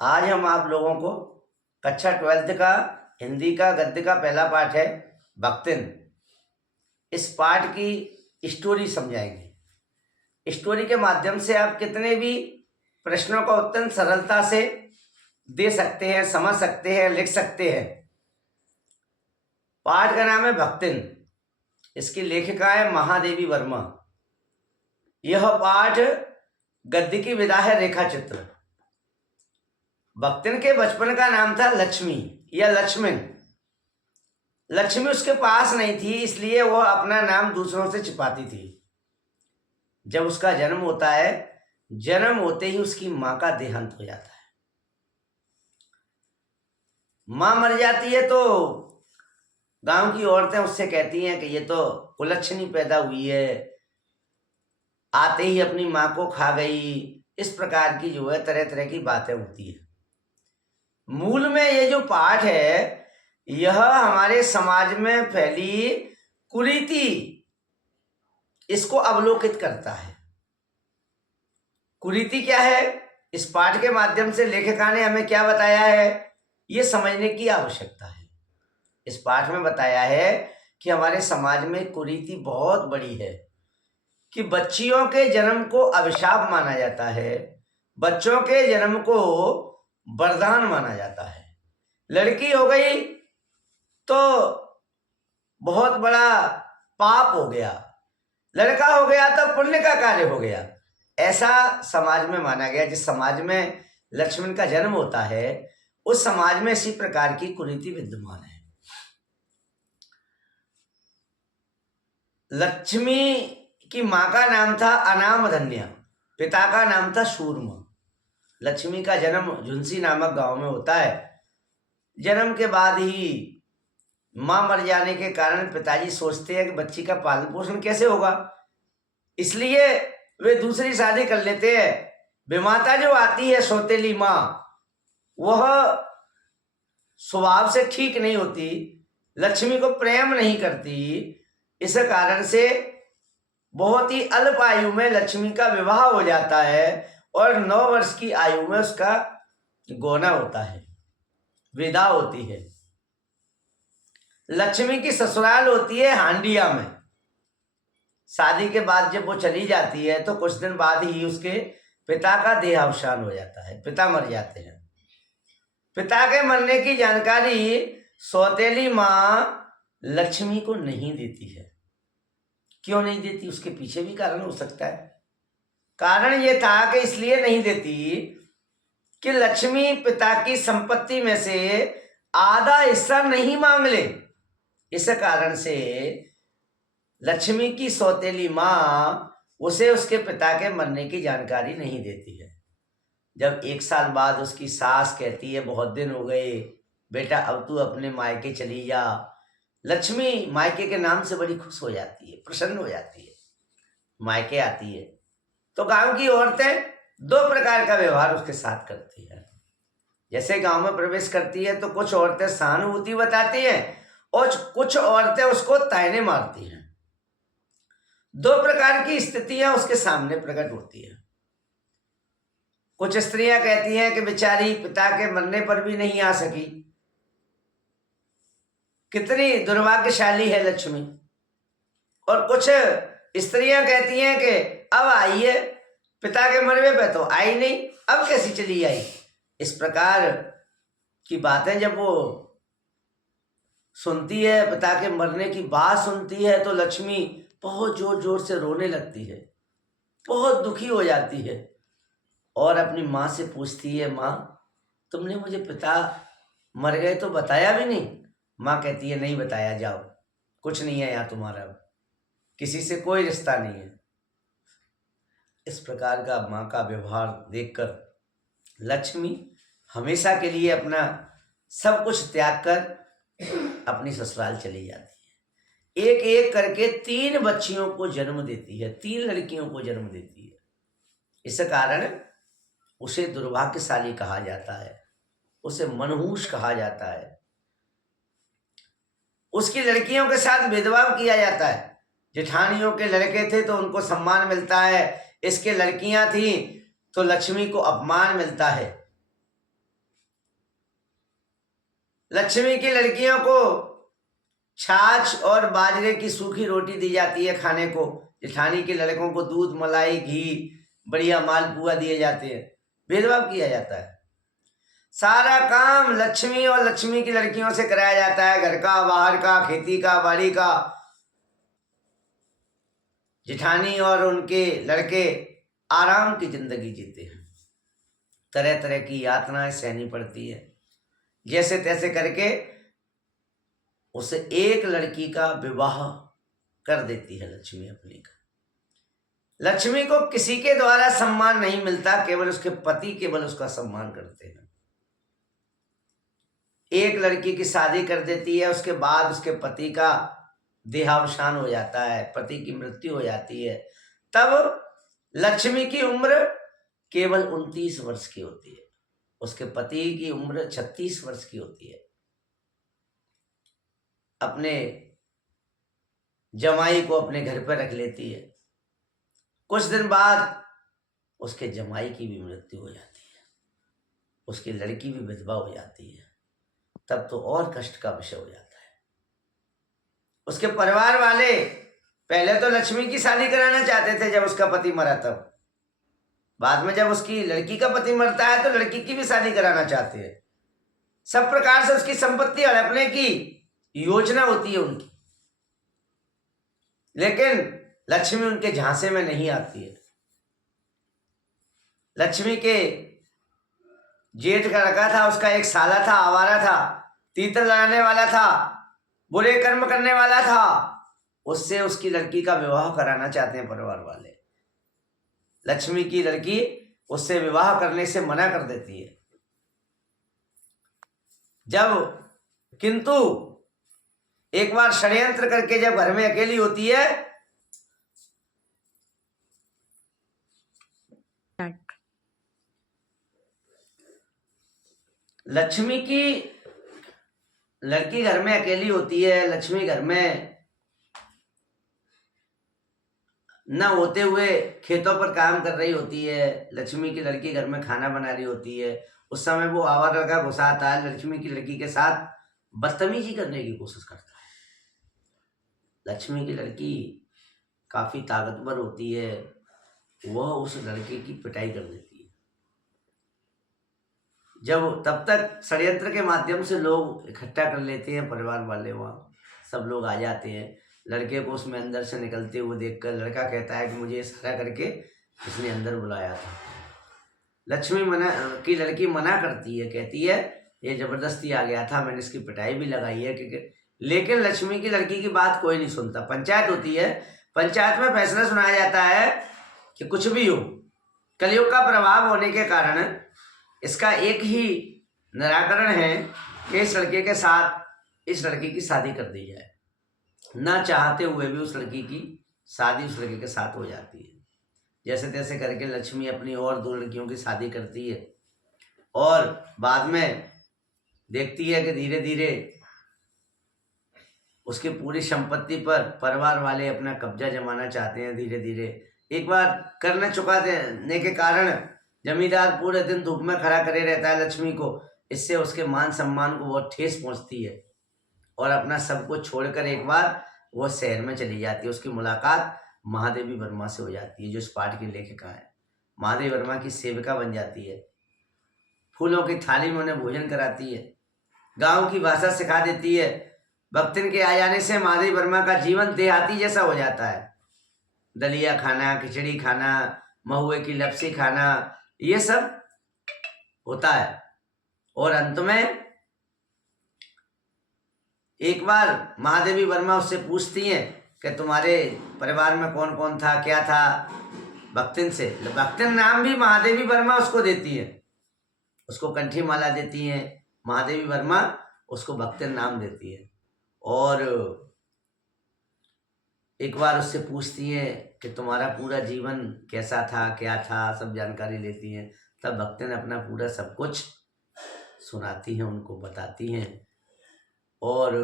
आज हम आप लोगों को कक्षा 12th का हिंदी का गद्य का पहला पाठ है भक्तिन। इस पाठ की स्टोरी समझाएंगे। स्टोरी के माध्यम से आप कितने भी प्रश्नों का उत्तर सरलता से दे सकते हैं, समझ सकते हैं, लिख सकते हैं। पाठ का नाम है भक्तिन। इसकी लेखिका है महादेवी वर्मा। यह पाठ गद्य की विधा है रेखा चित्र। भक्तिन के बचपन का नाम था लक्ष्मी या लक्ष्मण। लक्ष्मी उसके पास नहीं थी, इसलिए वह अपना नाम दूसरों से छिपाती थी। जब उसका जन्म होता है, जन्म होते ही उसकी मां का देहांत हो जाता है। मां मर जाती है तो गांव की औरतें उससे कहती हैं कि ये तो कुलच्छनी पैदा हुई है, आते ही अपनी मां को खा गई। इस प्रकार की जो है तरह तरह की बातें होती है। मूल में ये जो पाठ है यह हमारे समाज में फैली कुरीति इसको अवलोकित करता है। कुरीति क्या है, इस पाठ के माध्यम से लेखिका ने हमें क्या बताया है ये समझने की आवश्यकता है। इस पाठ में बताया है कि हमारे समाज में कुरीति बहुत बड़ी है कि बच्चियों के जन्म को अभिशाप माना जाता है, बच्चों के जन्म को वरदान माना जाता है। लड़की हो गई तो बहुत बड़ा पाप हो गया, लड़का हो गया तो पुण्य का कार्य हो गया। ऐसा समाज में माना गया। जिस समाज में लक्ष्मण का जन्म होता है उस समाज में इसी प्रकार की कुरीति विद्यमान है। लक्ष्मी की मां का नाम था अनामधन्या, पिता का नाम था शूरमा। लक्ष्मी का जन्म झुंसी नामक गांव में होता है। जन्म के बाद ही मां मर जाने के कारण पिताजी सोचते हैं कि बच्ची का पालन पोषण कैसे होगा, इसलिए वे दूसरी शादी कर लेते हैं। विमाता जो आती है सौतेली मां, वह स्वभाव से ठीक नहीं होती, लक्ष्मी को प्रेम नहीं करती। इस कारण से बहुत ही अल्प आयु में लक्ष्मी का विवाह हो जाता है और 9 वर्ष की आयु में उसका गोना होता है, विदा होती है। लक्ष्मी की ससुराल होती है हांडिया में। शादी के बाद जब वो चली जाती है तो कुछ दिन बाद ही उसके पिता का देहावसान हो जाता है, पिता मर जाते हैं। पिता के मरने की जानकारी सौतेली मां लक्ष्मी को नहीं देती है। क्यों नहीं देती, उसके पीछे भी कारण हो सकता है। कारण ये था कि इसलिए नहीं देती कि लक्ष्मी पिता की संपत्ति में से आधा हिस्सा नहीं मांग ले। इस कारण से लक्ष्मी की सौतेली मां उसे उसके पिता के मरने की जानकारी नहीं देती है। जब 1 साल बाद उसकी सास कहती है बहुत दिन हो गए बेटा, अब तू अपने मायके चली जा। लक्ष्मी मायके के नाम से बड़ी खुश हो जाती है, प्रसन्न हो जाती है। मायके आती है तो गांव की औरतें 2 प्रकार का व्यवहार उसके साथ करती है। जैसे गांव में प्रवेश करती है तो कुछ औरतें सहानुभूति बताती हैं और कुछ औरतें उसको ताने मारती हैं। 2 प्रकार की स्थितियां उसके सामने प्रकट होती है। कुछ स्त्रियां कहती हैं कि बेचारी पिता के मरने पर भी नहीं आ सकी, कितनी दुर्भाग्यशाली है लक्ष्मी। और कुछ स्त्रियां कहती हैं कि अब आई है, पिता के मरने पे तो आई नहीं, अब कैसी चली आई। इस प्रकार की बातें जब वो सुनती है, पिता के मरने की बात सुनती है, तो लक्ष्मी बहुत जोर जोर से रोने लगती है, बहुत दुखी हो जाती है और अपनी माँ से पूछती है, माँ तुमने मुझे पिता मर गए तो बताया भी नहीं। माँ कहती है नहीं बताया, जाओ, कुछ नहीं है यहाँ तुम्हारा, किसी से कोई रिश्ता नहीं है। इस प्रकार का माँ का व्यवहार देखकर लक्ष्मी हमेशा के लिए अपना सब कुछ त्याग कर अपनी ससुराल चली जाती है। एक एक करके 3 बच्चियों को जन्म देती है, 3 लड़कियों को जन्म देती है। इस कारण उसे दुर्भाग्यशाली कहा जाता है, उसे मनहूस कहा जाता है। उसकी लड़कियों के साथ भेदभाव किया जाता है। जेठानियों के लड़के थे तो उनको सम्मान मिलता है, इसके लड़कियां थी तो लक्ष्मी को अपमान मिलता है। लक्ष्मी की लड़कियों को छाछ और बाजरे की सूखी रोटी दी जाती है खाने को। जेठानी के लड़कों को दूध, मलाई, घी, बढ़िया मालपुआ दिए जाते हैं। भेदभाव किया जाता है। सारा काम लक्ष्मी और लक्ष्मी की लड़कियों से कराया जाता है, घर का, बाहर का, खेती का, बाड़ी का। जेठानी और उनके लड़के आराम की जिंदगी जीते हैं। तरह तरह की यातनाएं सहनी पड़ती है। जैसे तैसे करके उसे एक लड़की का विवाह कर देती है लक्ष्मी अपनी का। लक्ष्मी को किसी के द्वारा सम्मान नहीं मिलता, केवल उसके पति केवल उसका सम्मान करते हैं। एक लड़की की शादी कर देती है, उसके बाद उसके पति का देहावसान हो जाता है, पति की मृत्यु हो जाती है। तब लक्ष्मी की उम्र केवल 29 वर्ष की होती है, उसके पति की उम्र 36 वर्ष की होती है। अपने जमाई को अपने घर पर रख लेती है। कुछ दिन बाद उसके जमाई की भी मृत्यु हो जाती है, उसकी लड़की भी विधवा हो जाती है। तब तो और कष्ट का विषय हो जाता है। उसके परिवार वाले पहले तो लक्ष्मी की शादी कराना चाहते थे जब उसका पति मरा, तब बाद में जब उसकी लड़की का पति मरता है तो लड़की की भी शादी कराना चाहते हैं। सब प्रकार से उसकी संपत्ति हड़पने की योजना होती है उनकी, लेकिन लक्ष्मी उनके झांसे में नहीं आती है। लक्ष्मी के जेठ का लड़का था, उसका एक साला था, आवारा था, तीतर लगाने वाला था, बुरे कर्म करने वाला था। उससे उसकी लड़की का विवाह कराना चाहते हैं परिवार वाले। लक्ष्मी की लड़की उससे विवाह करने से मना कर देती है। किंतु एक बार षड्यंत्र करके जब घर में अकेली होती है, लक्ष्मी की लड़की घर में अकेली होती है, लक्ष्मी घर में न होते हुए खेतों पर काम कर रही होती है, लक्ष्मी की लड़की घर में खाना बना रही होती है। उस समय वो आवारा लड़का घुसा आता है, लक्ष्मी की लड़की के साथ बदतमीजी करने की कोशिश करता है। लक्ष्मी की लड़की काफी ताकतवर होती है, वह उस लड़के की पिटाई कर देती है। जब तब तक षड्यंत्र के माध्यम से लोग इकट्ठा कर लेते हैं, परिवार वाले वहाँ सब लोग आ जाते हैं। लड़के को उसमें अंदर से निकलते हुए देखकर लड़का कहता है कि मुझे इशारा करके इसने अंदर बुलाया था। लक्ष्मी की लड़की मना करती है, कहती है ये जबरदस्ती आ गया था, मैंने इसकी पिटाई भी लगाई है, क्योंकि लेकिन लक्ष्मी की लड़की की बात कोई नहीं सुनता। पंचायत होती है, पंचायत में फैसला सुनाया जाता है कि कुछ भी हो, कलयुग का प्रभाव होने के कारण इसका एक ही निराकरण है कि इस लड़के के साथ इस लड़की की शादी कर दी जाए। ना चाहते हुए भी उस लड़की की शादी उस लड़के के साथ हो जाती है। जैसे तैसे करके लक्ष्मी अपनी और 2 लड़कियों की शादी करती है और बाद में देखती है कि धीरे धीरे उसकी पूरी संपत्ति पर परिवार वाले अपना कब्जा जमाना चाहते हैं। धीरे धीरे एक बार कर न चुका देने के कारण जमींदार पूरे दिन धूप में खड़ा करे रहता है लक्ष्मी को। इससे उसके मान सम्मान को बहुत ठेस पहुंचती है और अपना सब कुछ छोड़कर एक बार वो शहर में चली जाती है। उसकी मुलाकात महादेवी वर्मा से हो जाती है, जो इस पाठ की लेखिका है। महादेवी वर्मा की सेविका बन जाती है, फूलों की थाली में उन्हें भोजन कराती है, गांव की भाषा सिखा देती है। भक्तिन के आ जाने से महादेवी वर्मा का जीवन देहाती जैसा हो जाता है। दलिया खाना, खिचड़ी खाना, महुए की लपसी खाना, ये सब होता है। और अंत में एक बार महादेवी वर्मा उससे पूछती हैं कि तुम्हारे परिवार में कौन कौन था, क्या था। भक्तिन से, भक्तिन नाम भी महादेवी वर्मा उसको देती है, उसको कंठी माला देती हैं। महादेवी वर्मा उसको भक्तिन नाम देती है और एक बार उससे पूछती हैं कि तुम्हारा पूरा जीवन कैसा था, क्या था, सब जानकारी लेती हैं। तब भक्तिन अपना पूरा सब कुछ सुनाती हैं, उनको बताती हैं। और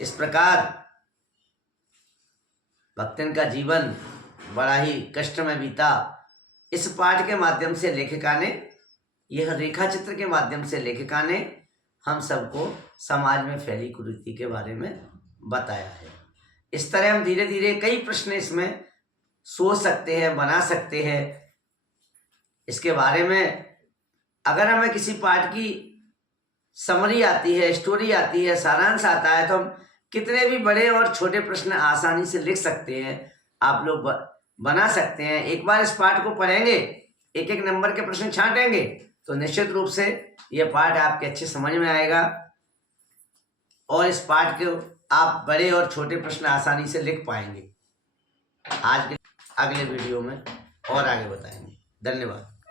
इस प्रकार भक्तिन का जीवन बड़ा ही कष्ट में बीता। इस पाठ के माध्यम से लेखिका ने, यह रेखा चित्र के माध्यम से लेखिका ने हम सबको समाज में फैली कुरीति के बारे में बताया है। इस तरह हम धीरे धीरे कई प्रश्न इसमें सोच सकते हैं, बना सकते हैं। इसके बारे में अगर हमें किसी पाठ की समरी आती है, स्टोरी आती है, सारांश आता है, तो हम कितने भी बड़े और छोटे प्रश्न आसानी से लिख सकते हैं, आप लोग बना सकते हैं। एक बार इस पाठ को पढ़ेंगे, एक एक नंबर के प्रश्न छांटेंगे, तो निश्चित रूप से यह पाठ आपके अच्छे समझ में आएगा और इस पाठ के आप बड़े और छोटे प्रश्न आसानी से लिख पाएंगे। आज के अगले वीडियो में और आगे बताएंगे। धन्यवाद।